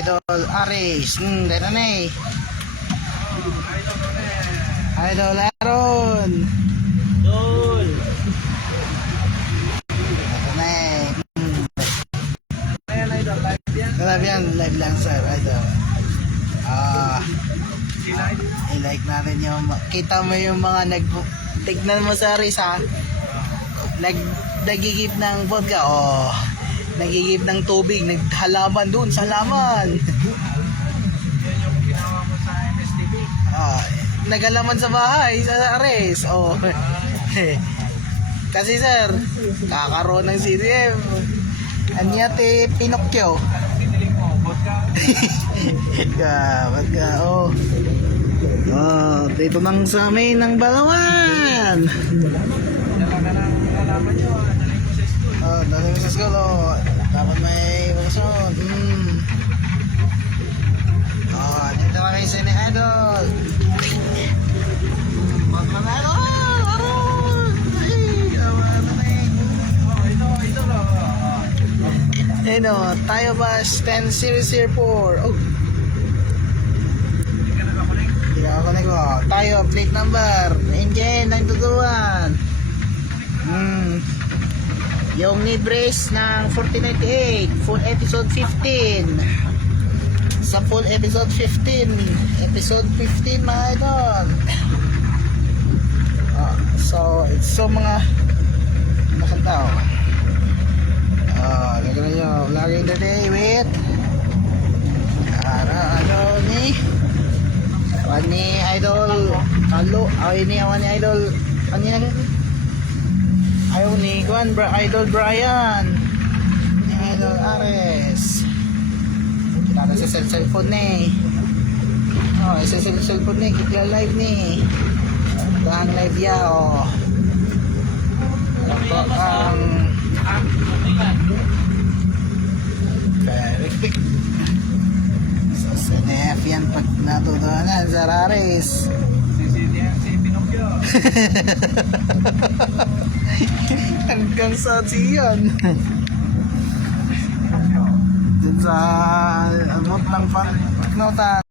Idol Aris, gano'n eh. Idol Aaron. Dol. Gano'n eh. Ayan, idol. Live yan. Live yan, live lang sir, idol. I-like. I-like natin yung, kita mo yung mga tignan mo sa Aris ha. Nagigip ng vodka, nagigip ng tubig, naghalaman dun sa laman. Yan yung ginawa mo sa MSTV. Naghalaman sa bahay, sa Ares. Kasi sir, kakaroon ng CDM. Anyate Pinocchio. Anong piniling mo? Vodka? Vodka, dito nang sa amin ng Balawan. Dala ka ng alaman nyo. Dalhin mo sa school. Daling sa school, dapat may bakasyon. Dito kami sa ni Idol. Mga Idol! Ito. Tayo Bus 10004. Hindi ka nakakuling. Hindi na ako nagawa. Tayo, plate number. Engine 9221. Yung need brace ng 4098. Full episode 15. Sa full episode 15. Episode 15 mga idol. So mga nakanta gagawin nyo vlogging the day with ni Idol Kalo. Awan ni Idol ayaw ni Juan Idol Brian ni Idol Ares. Kita sa cellphone ni sa cellphone ni kita live ni ang live ya ang perfect sa SNF yan pag natutunan sa Rares. Si Pinocchio. Hanggang sa siyan dun sa amot lang pa